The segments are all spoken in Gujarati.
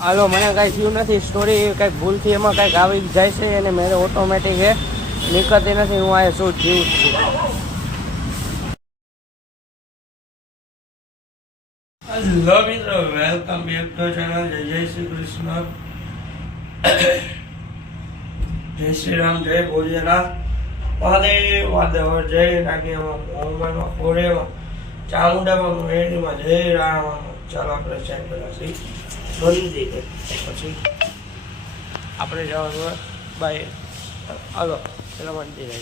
હાલો મને કાંઈ થયું નથી સ્ટોરી કંઈક ભૂલથી એમાં કંઈક આવી જાય છે અને મેરે ઓટોમેટિક એ નીકળતી નથી હું આ શું જીવું જ છું હેલો મિત્રો વેલકમ બેક ટુ ચેનલ જય શ્રી કૃષ્ણ જય શ્રી રામ જય ભોલેનાથ મહાદેવ વાદેવ જય નાગેમાં ફોરેમાં ચામુંડામાં મેળીમાં જય રામ ચાલો આપણે ચેક કર્યા છીએ મંદિરે પછી આપણે જવાનું બાય હાલો પેલા મંદિરે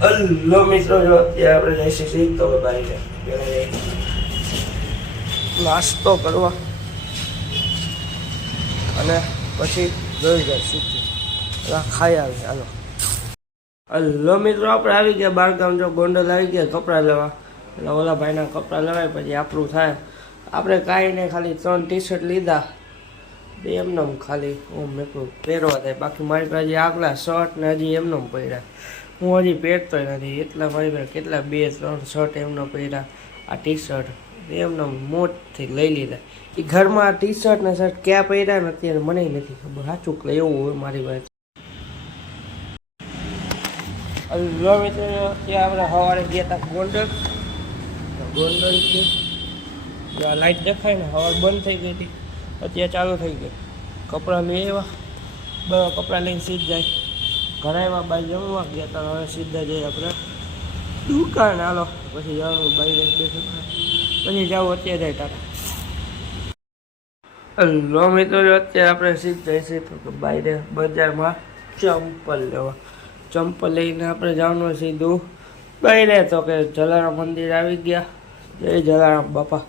હેલો મિત્રો જો અત્યારે આપણે જઈશું છીએ તો બાય નાસ્તો કરવા અને પછી જોઈ જાય સીધું ખાઈ આવી હાલો હેલો મિત્રો આપણે આવી ગયા બારગામ જો ગોંડલ આવી ગયા કપડાં લેવા એટલે ઓલા ભાઈના કપડાં લેવાય પછી આપણું થાય આપણે કાંઈ નહીં ખાલી 3 ટી-શર્ટ લીધા એમને ખાલી હું મેં પહેરવા થાય બાકી મારી પાસે આગલા શર્ટ ને હજી એમને પહેર્યા હું હજી પહેરતો નથી એટલા મારી પાસે કેટલા 2-3 શર્ટ એમને પહેર્યા આ ટી-શર્ટ એમને મોટથી લઈ લીધા એ ઘરમાં ટી-શર્ટ ને શર્ટ ક્યાં પહેર્યા ને અત્યારે મને નથી ખબર સાચું એવું હોય મારી પાસે હેલો મિત્રો ત્યાં આપણે સવારે ગયા હતા ગોંડલથી લાઇટ દેખાય ને સવારે બંધ થઈ ગઈ હતી અત્યારે ચાલુ થઈ ગઈ કપડાં લઈ આવ્યા કપડાં લઈને સીધા જાય ઘરે આવ્યા બાઈ જમવા ગયા હતા હવે સીધા જઈએ આપણે દુકાન હાલો પછી જવાનું બાઈ બેઠું પછી જાવ અત્યારે જાય ટાટા હેલો મિત્રો અત્યારે આપણે સીધા જઈશું તો બાઈને બજારમાં ચંપલ લેવા ચંપલ લઈને આપણે જવાનું સીધું બાઈને તો કે જલારામ મંદિર આવી ગયા જય જલારામ બાપા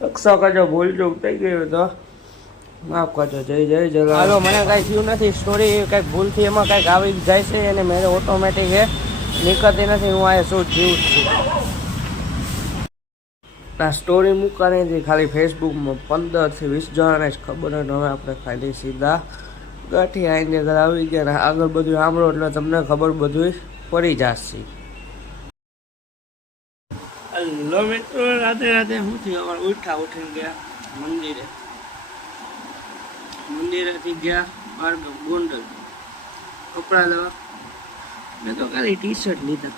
રક્ષા કરજો ભૂલ ચૂક થઈ ગયું તો માફ કરજો જય જય જલારામ હાલો મને કાંઈ થયું નથી સ્ટોરી કંઈક ભૂલથી એમાં કંઈક આવી જાય છે અને મેરે ઓટોમેટિક એ નીકળતી નથી હું આ શું જીવું જ છું આ સ્ટોરી મૂકવાની હતી ખાલી ફેસબુકમાં 15 થી 20 જણાને જ ખબર હોય હવે આપણે ખાલી સીધા ગાંઠી આવીને ઘર આવી ગયા ને આગળ બધું સાંભળો એટલે તમને ખબર બધું પડી જશે હેલો મિત્રો રાતે શું થયું અમારે ઉઠીને ગયા મંદિરેથી ગયા બારગામ ગોંડલ કપડાં લેવા મેં તો ખાલી ટી-શર્ટ લીધા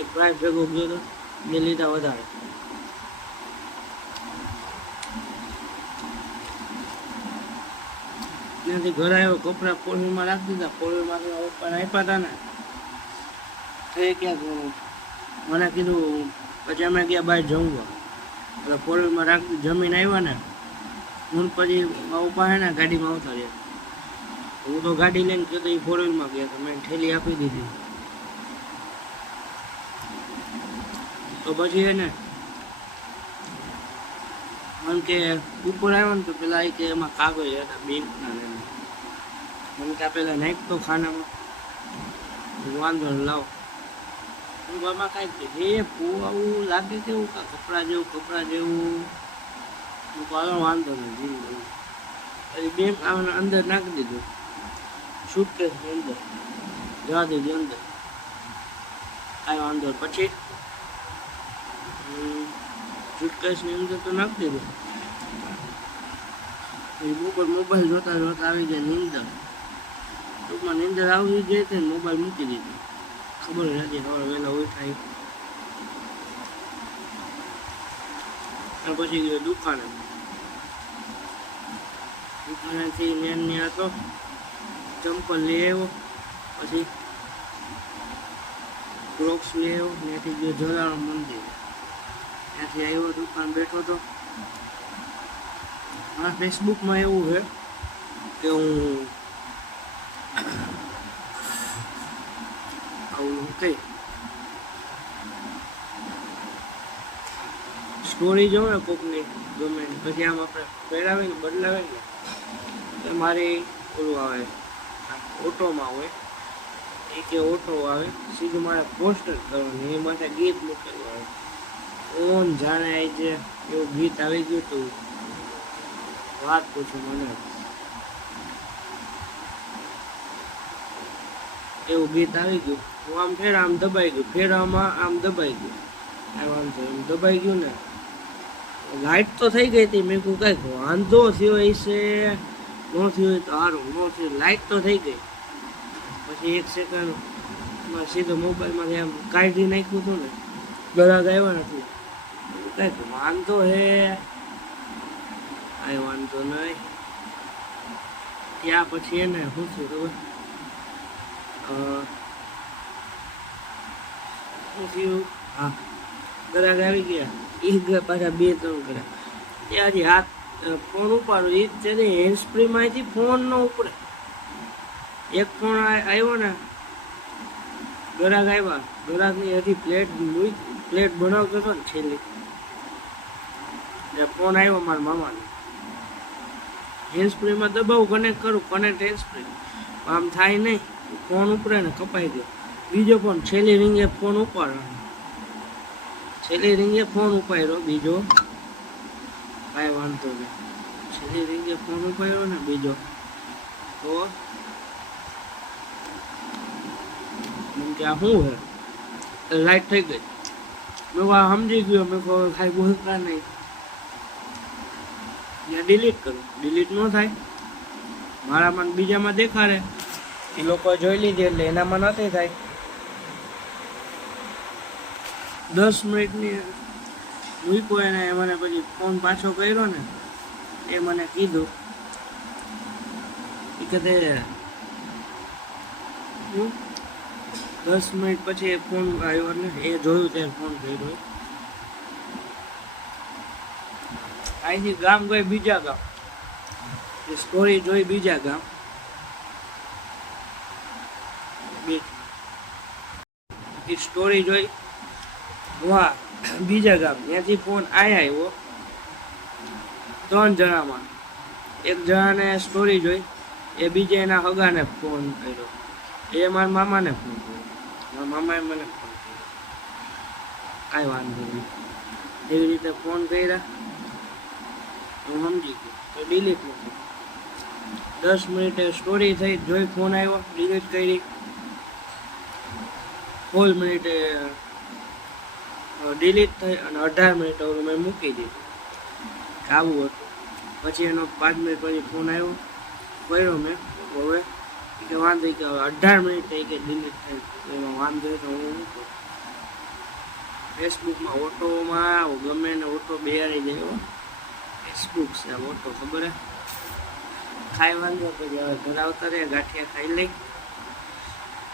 એક પ્રાઇસ ભેગો ગયો હતો મેં લીધા વધારે ત્યાંથી ઘરે આવ્યો કપડાં પોળવીમાં રાખી દીધા પોળવીમાં પપ્પાને આપ્યા હતા ને થઈ ક્યાંક મને કીધું પછી અમે ગયા બહાર જમવા એટલે પોળવીમાં રાખી જમીને આવ્યા ને હું પછી પપ્પા હે ને ગાડીમાં આવતા રહ્યા હું તો ગાડી લઈને ગયો તો એ ફોરવ્હીલમાં ગયા તો મેં ઠેલી આપી દીધી તો પછી એને મને કે ઉપર આવ્યો ને તો પેલા કે એમાં કાગળ હતા બેંકના મને કે પેલા નાખ તો ખાનામાં વાંધો લાવો હું આમાં કાંઈક જે આવું લાગે કેવું કપડાં જેવું હું પાલો વાંધો નહીં પછી બેંક અંદર નાખી દીધું સૂટકેસની અંદર જવા દીધી અંદર કાંઈ વાંધો પછી સૂટકેસની અંદર તો નાખી દીધું ઉપર મોબાઈલ જોતા આવી ગયા નીંદર ટૂંકમાં નીંદર આવી જાય તો મોબાઈલ મૂકી દીધું ખબર નથી હવે વહેલા ઉઠાય પછી ગયો દુકાનેથી ને હતો ચંપલ લઈ આવ્યો પછી ક્રોક્સ લઈ આવ્યો ત્યાંથી ગયો જલારામ મંદિર ત્યાંથી આવ્યો દુકાન બેઠો હતો મારા ફેસબુકમાં એવું છે કે હું આવું કઈ સ્ટોરી જોવે કોકની ગમે પછી આમ આપણે પહેરાવે ને બદલાવે ને તો મારી ઓલું આવે ઓટોમાં હોય એ કે ઓટો આવે સીધું મારે પોસ્ટર કરવાનું એ માટે ગીત મૂકેલું આવે કોણ જાણે આજે એવું ગીત આવી ગયું હતું વાત પૂછું મને એવું ગીત આવી ગયું. હું આમ ફેરા આમ દબાઈ ગયું, ફેરામાં આમ દબાઈ ગયું. કાંઈ વાંધો એમ દબાઈ ગયું ને લાઇટ તો થઈ ગઈ હતી. મેં કહું કાંઈક વાંધો થયો હશે, ન થયો હોય તો સારું, ન થયું લાઇટ તો થઈ ગઈ. પછી 1 સેકન્ડમાં સીધો મોબાઈલમાંથી આમ કાઢી નાખ્યું હતું ને, ગળા આવ્યા નથી. કાંઈક વાંધો હે, કાંઈ વાંધો નહીં. ત્યાં પછી એને શું થયું ખબર, શું થયું, હા ગ્રાહક આવી ગયા. એ પાછા 2-3 કર્યા. ત્યાં હજી હાથ ફોન ઉપાડો એ તેની હેન્ડ સ્પ્રીમાંથી ફોન ન ઉપડે. એક ફોન આવ્યો ને, ગ્રાહક આવ્યા, ગ્રાહકની હજી પ્લેટ બનાવતો હતો ને છેલ્લી, ફોન આવ્યો મારા મામાને. હેન્ડ સ્પ્રીમાં દબાવું, કનેક્ટ કરું, કનેક્ટ હેન્ડ સ્પ્રી, આમ થાય નહીં, ફોન ઉપડે ને કપાઈ ગયો. બીજો ફોન છેલ્લી રીંગે ફોન ઉપાડવાનો, છેલ્લી રીંગે ફોન ઉપાડ્યો બીજો, કાંઈ વાંધો નહીં. છેલ્લી રીંગે ફોન ઉપાડ્યો ને બીજો, તો મને કે આ શું હે, લાઈટ થઈ ગઈ. મેં સમજી ગયો, મેં કહો ખાઈ બોલતા નહીં, ત્યાં ડિલીટ કરું. ડિલીટ ન થાય, મારામાં બીજામાં દેખાડે. એ લોકો જોઈ લીધી એટલે એનામાં નથી થાય. 10 મિનિટની મૂક્યો એને, મને પછી ફોન પાછો કર્યો ને, એ મને કીધું કે તે 10 મિનિટ પછી ફોન આવ્યો ને, એ જોયું ત્યારે ફોન કર્યો. અહીંથી ગામ ગઈ બીજા ગામ, સ્ટોરી જોઈ બીજા ગામ, સ્ટોરી જોઈ વાહ બીજા ગામ. ત્યાંથી ફોન આવ્યો 3 જણામાં. એક જણાને સ્ટોરી જોઈ, એ બીજા એના હગાને ફોન કર્યો, એ મારા મામાને ફોન કર્યો, મારા મામાએ મને ફોન કર્યો. કાંઈ વાંધો નહીં, એવી રીતે ફોન કર્યા. હું સમજી ગયો તો ડિલીટ મૂકી. 10 મિનિટે સ્ટોરી થઈ, જોઈ ફોન આવ્યો, ડિલીટ કરી. 16 મિનિટે ડિલીટ થઈ અને 18 મિનિટ ઓલું મેં મૂકી દીધું. આવું હતું. પછી એનો 5 મિનિટ પછી ફોન આવ્યો, કર્યો મેં. હવે કે વાંધો કે 18 મિનિટ થઈ કે ડિલીટ થઈ, એમાં વાંધો તો હું મૂકું. ફેસબુકમાં ઓટોમાં ગમે ને ઓટો બેહારી જાય. ફેસબુક છે ઓટો, ખબર હે. ખાઈ વાંધો પછી હવે ઘર આવતા રહે, ગાંઠિયા ખાઈ લઈ,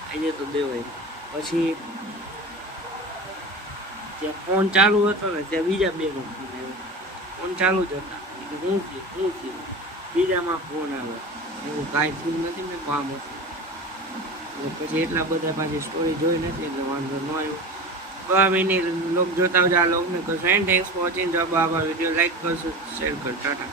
ખાઈ તો દેવાય. પછી ત્યાં ફોન ચાલુ હતો ને, ત્યાં બીજા 2 નો ફોન આવ્યો. ફોન ચાલુ જ હતા. શું થયું બીજામાં ફોન આવે, એવું કાંઈ થયું નથી, મેં કામ હતું. પછી એટલા બધા પાછી સ્ટોરી જોઈ નથી એટલે વાંધો ન આવ્યો. 2 મિનિટ લોક જોતા આવજો. આ લોકને કરશો એન્ડ. Thanks for watching. જો આ વિડીયો લાઈક કરશો, શેર કરજો. ટાટા.